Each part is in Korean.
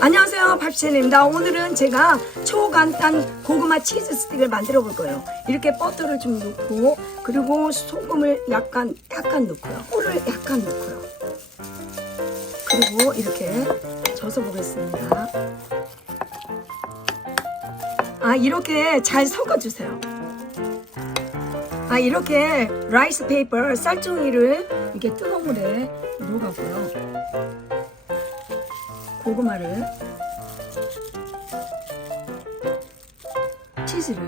안녕하세요, 밥채입니다. 오늘은 제가 초간단 고구마 치즈 스틱을 만들어 볼 거예요. 이렇게 버터를 좀 넣고, 그리고 소금을 약간 넣고요. 꿀을 약간 넣고요. 그리고 이렇게 져서 보겠습니다. 이렇게 잘 섞어주세요. 이렇게 라이스 페이퍼 쌀종이를 이렇게 뜨거운 물에 녹아고요. 고구마를, 치즈를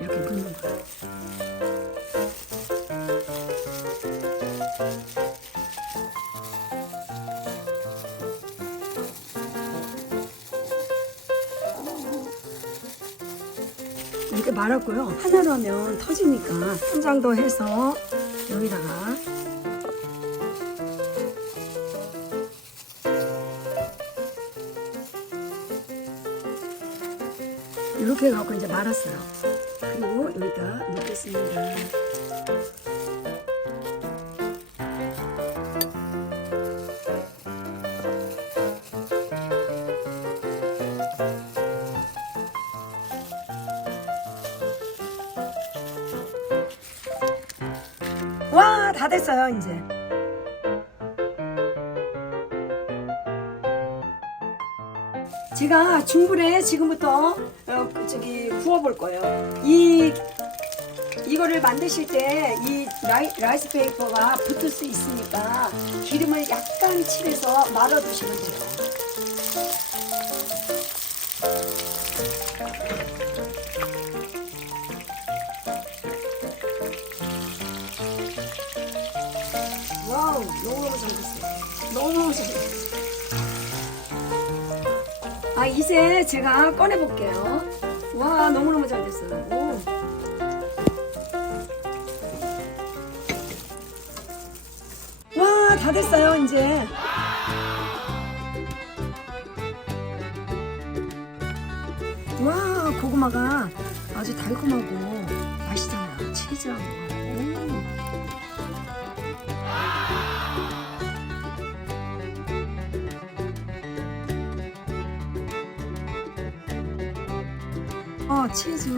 이렇게 넣는 거예요. 이렇게 말았고요. 하나로 하면 터지니까 한 장 더 해서 여기다가 이렇게 해갖고 이제 말았어요. 그리고 여기다 넣겠습니다. 와, 다 됐어요, 이제. 제가 중불에 지금부터 구워볼 거예요. 이거를 만드실 때 이 라이스 페이퍼가 붙을 수 있으니까 기름을 약간 칠해서 말아두시면 돼요. 와우, 너무너무 잘 됐어요. 너무너무 잘 됐어요. 이제 제가 꺼내볼게요. 와, 너무너무 잘 됐어요. 오. 와, 다 됐어요, 이제. 와, 고구마가 아주 달콤하고 맛있잖아요. 치즈하고. 치즈.